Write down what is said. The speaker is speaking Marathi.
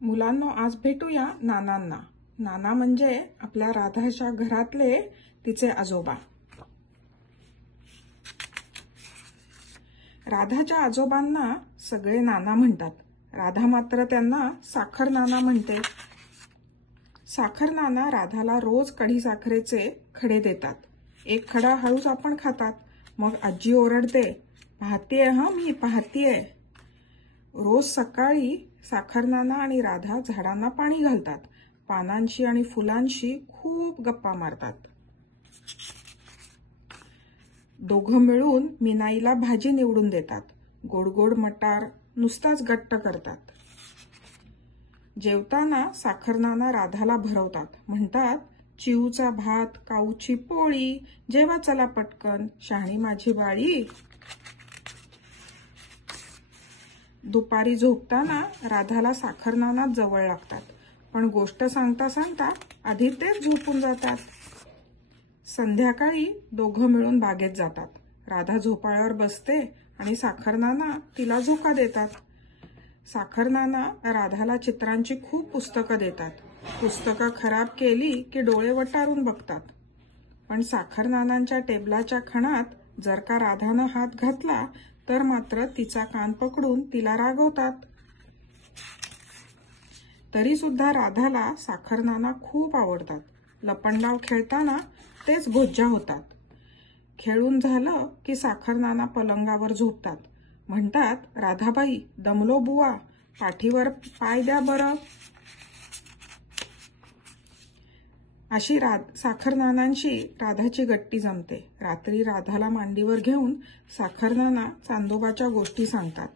मुलांनो, आज भेटूया नानांना. नाना म्हणजे आपल्या राधाच्या घरातले तिचे आजोबा. राधाच्या आजोबांना सगळे नाना म्हणतात. राधा मात्र त्यांना साखर नाना म्हणते. साखर नाना राधाला रोज कढी साखरेचे खडे देतात. एक खडा हळूच आपण खातात. मग आजी ओरडते, पाहतीये मी पाहतीये. रोज सकाळी साखर नाना आणि राधा झाडांना पाणी घालतात. पानांशी आणि फुलांशी खूप गप्पा मारतात. दोघं मिळून मीनाईला भाजी निवडून देतात. गोड गोड मटार नुसताच गट्ट करतात. जेवताना साखर नाना राधाला भरवतात. म्हणतात, चिऊचा भात, काऊची पोळी, जेवा चला पटकन, शहाणी माझी बाळी. दुपारी झोपताना राधाला साखर नाना जवळ लागतात. पण गोष्ट सांगता सांगता आधी तेच झोपून जातात. संध्याकाळी दोघं मिळून बागेत जातात. राधा झोपाळ्यावर बसते आणि साखर नाना तिला झोका देतात. साखर नाना राधाला चित्रांची खूप पुस्तकं देतात. पुस्तकं खराब केली की डोळे वटारून बघतात. पण साखर नानांच्या टेबलाच्या खणात जर का राधानं हात घातला तर मात्र तिचा कान पकडून तिला रागवतात. तरी सुद्धा राधाला साखर नाना खूप आवडतात. लपंडाव खेळताना तेच गोज्या होतात. खेळून झालं की साखर नाना पलंगावर झोपतात. म्हणतात, राधाबाई दमलो बुवा, पाठीवर पाय द्या बरं. अशी साखर नानांशी राधाची गट्टी जमते. रात्री राधाला मांडीवर घेऊन साखर नाना चांदोबाच्या गोष्टी सांगतात.